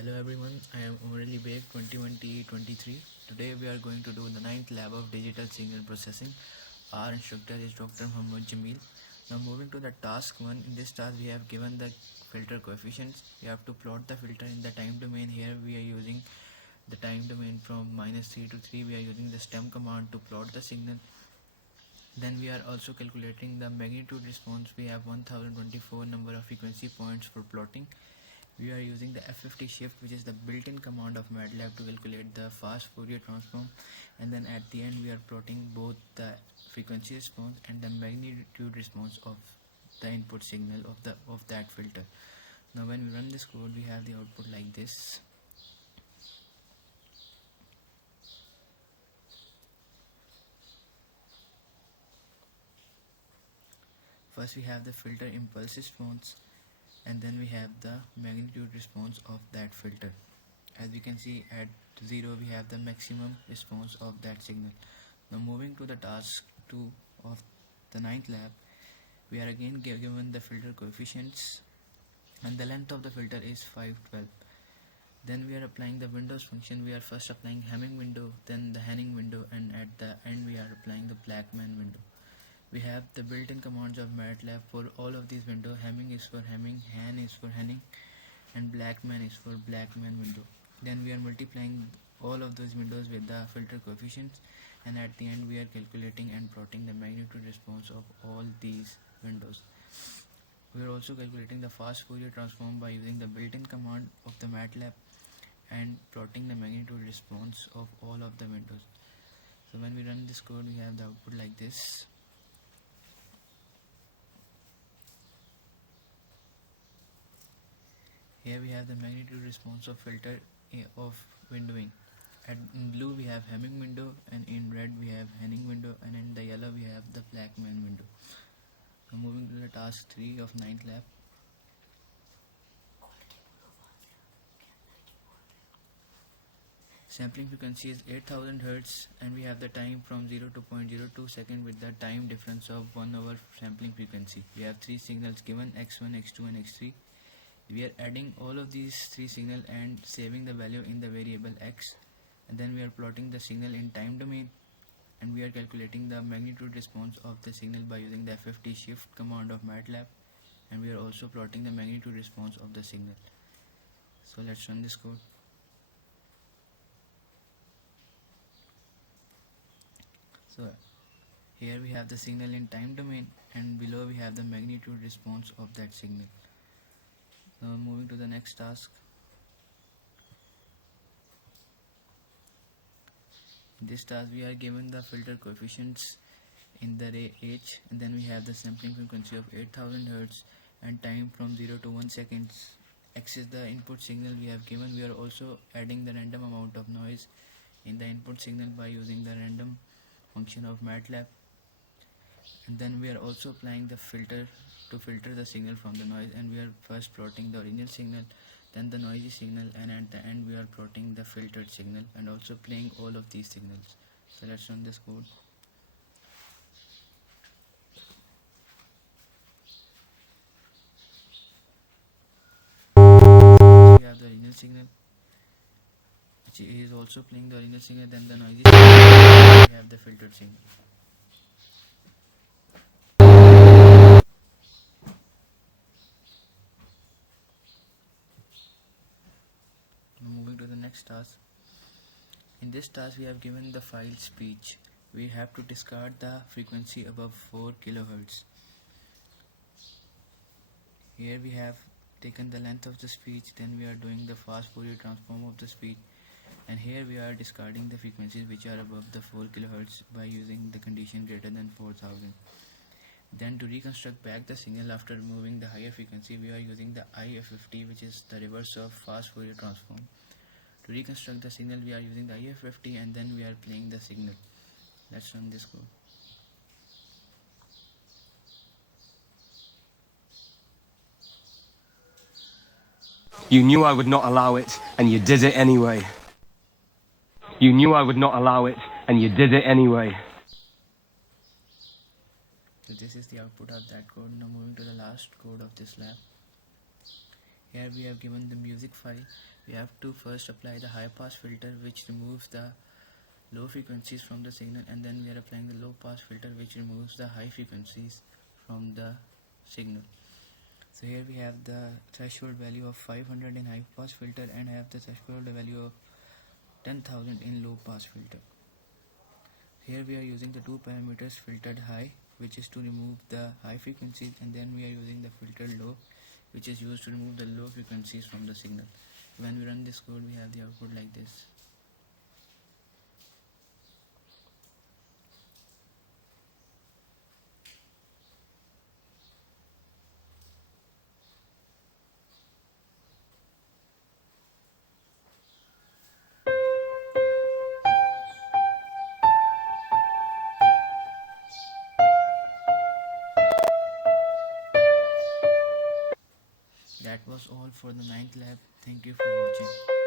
Hello everyone, I am Umrali Beg 2020-23. Today we are going to do the 9th lab of digital signal processing. Our instructor is Dr. Muhammad Jamil. Now moving to the task 1. In this task we have given the filter coefficients. We have to plot the filter in the time domain. Here we are using the time domain from -3 to 3. We are using the stem command to plot the signal. Then we are also calculating the magnitude response. We have 1024 number of frequency points for plotting. We are using the F50 shift, which is the built-in command of MATLAB to calculate the fast Fourier transform, and then at the end we are plotting both the frequency response and the magnitude response of the input signal of that filter. Now when we run this code, we have the output like this. First we have the filter impulse response, and then we have the magnitude response of that filter. As we can see, at 0 we have the maximum response of that signal. Now moving to the task 2 of the 9th lab, we are again given the filter coefficients, and the length of the filter is 512. Then we are applying the windows function. We are first applying Hamming window, then the Henning window, and at the end we are applying the Blackman window. We have the built-in commands of MATLAB for all of these windows. Hamming is for Hamming, Han is for Henning, and Blackman is for Blackman window. Then we are multiplying all of those windows with the filter coefficients, and at the end we are calculating and plotting the magnitude response of all these windows. We are also calculating the fast Fourier transform by using the built-in command of the MATLAB and plotting the magnitude response of all of the windows. So when we run this code, we have the output like this. Here we have the magnitude response of filter of windowing. In blue we have Hamming window, and in red we have Henning window, and in the yellow we have the Blackman window. Now moving to the task 3 of 9th lab. Sampling frequency is 8000 Hz, and we have the time from 0 to 0.02 second with the time difference of 1 over sampling frequency. We have 3 signals given, x1, x2 and x3. We are adding all of these 3 signals and saving the value in the variable x, and then we are plotting the signal in time domain, and we are calculating the magnitude response of the signal by using the F50 shift command of MATLAB, and we are also plotting the magnitude response of the signal. So let's run this code. So here we have the signal in time domain, and below we have the magnitude response of that signal. Now moving to the next task. In this task we are given the filter coefficients in the array h, and then we have the sampling frequency of 8000 Hz and time from 0 to 1 second. X is the input signal we have given. We are also adding the random amount of noise in the input signal by using the random function of MATLAB, and then we are also applying the filter to filter the signal from the noise, and we are first plotting the original signal, then the noisy signal, and at the end we are plotting the filtered signal and also playing all of these signals. So let's run this code. We have the original signal, which is also playing the original signal, then the noisy signal, we have the filtered signal. Moving to the next task. In this task we have given the file speech. We have to discard the frequency above 4 kHz. Here we have taken the length of the speech, then we are doing the fast Fourier transform of the speech, and here we are discarding the frequencies which are above the 4 kHz by using the condition greater than 4000. Then to reconstruct back the signal after removing the higher frequency, we are using the IF50, which is the reverse of fast Fourier transform. To reconstruct the signal, we are using the IF50, and then we are playing the signal. Let's run this code. You knew I would not allow it, and you did it anyway. You knew I would not allow it, and you did it anyway. So this is the output of that code. Now moving to the last code of this lab. Here we have given the music file. We have to first apply the high pass filter, which removes the low frequencies from the signal, and then we are applying the low pass filter, which removes the high frequencies from the signal. So here we have the threshold value of 500 in high pass filter and have the threshold value of 10,000 in low pass filter. Here we are using the two parameters, filtered high, which is to remove the high frequencies, and then we are using the filtered low, which is used to remove the low frequencies from the signal. When we run this code, we have the output like this. That was all for the ninth lab. Thank you for watching.